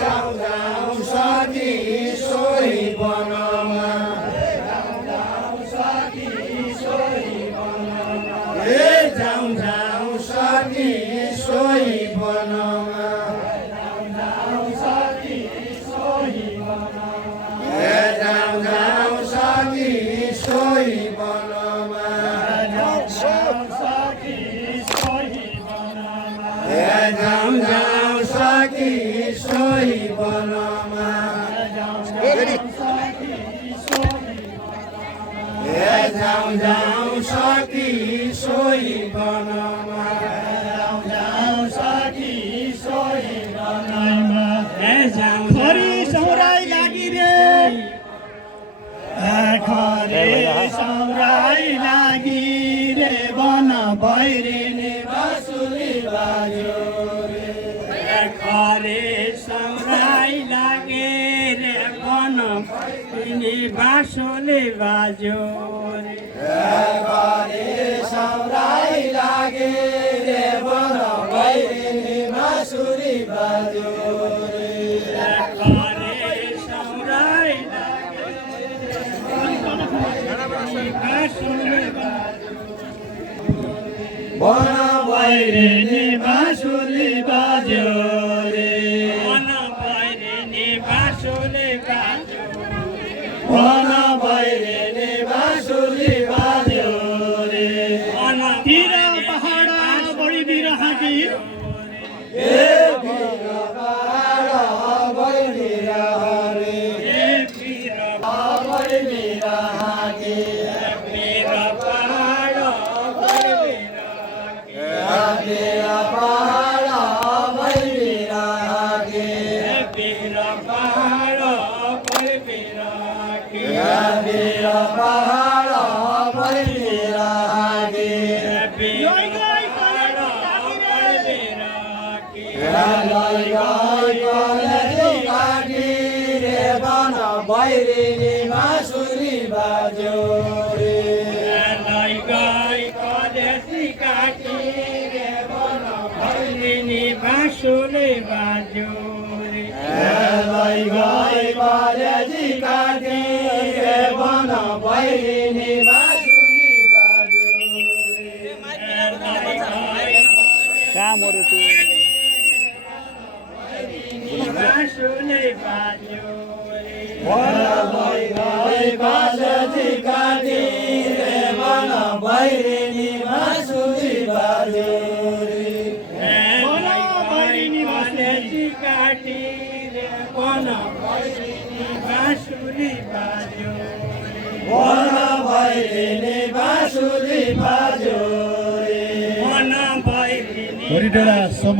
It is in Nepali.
जाउँ जाउँ सखी सोही वनमा ए जाउँ जाउँ सखी सोही वनमा ए जाउँ जाउँ सखी सोही वनमा ए जाउँ जाउँ सखी सोही वनमा ए जाउँ जाउँ सखी सोही वनमा खरी सौराई लागि रे खरे सौराई लागि रे वन भैरिनी बाँसुरी बाज्यो रे खरे सौराई लागे रे वन भैरिनी बाँसुरी बाज्यो रे खरे सौराई लागे रे वन भैरिनी बाँसुरी बाज्यो रे खरे सौराई वन भैरिनी बाँसुरी बाज्यो रे वन भैरिनी बाँसुरी बाज्यो वन भैरिनी बाँसुरी बाज्यो रे तिर पहाड बढी बिरहाकी ए वीर पहाड बढी रे ए वीर बढी बिरहाकी वीर पहाड वीर पहाड बढी बिरहाकी वीर पहाड बिरहाकी वीर पहाड बढी बिरहाकी गाई गाई कलेजी काटी रे वन भैरिनी बाँसुरी बाज्यो रे गाई गाई कलेजी काटी रे वन भैरिनी बाँसुरी बाज्यो रे गाई गाई कलेजी काटी रे वन भैरिनी बाँसुरी बाज्यो रे कामहरु बाँसुरी बाज्यो रे गाई गाई कलेजी काटी रे वन भैरिनी बाँसुरी बाज्यो रे भैरिनी बाँसुरी काटी रे वन भैरिनी बाँसुरी बाज्यो वन भैरिनी बाँसुरी बाज्यो रे वन भैरिनी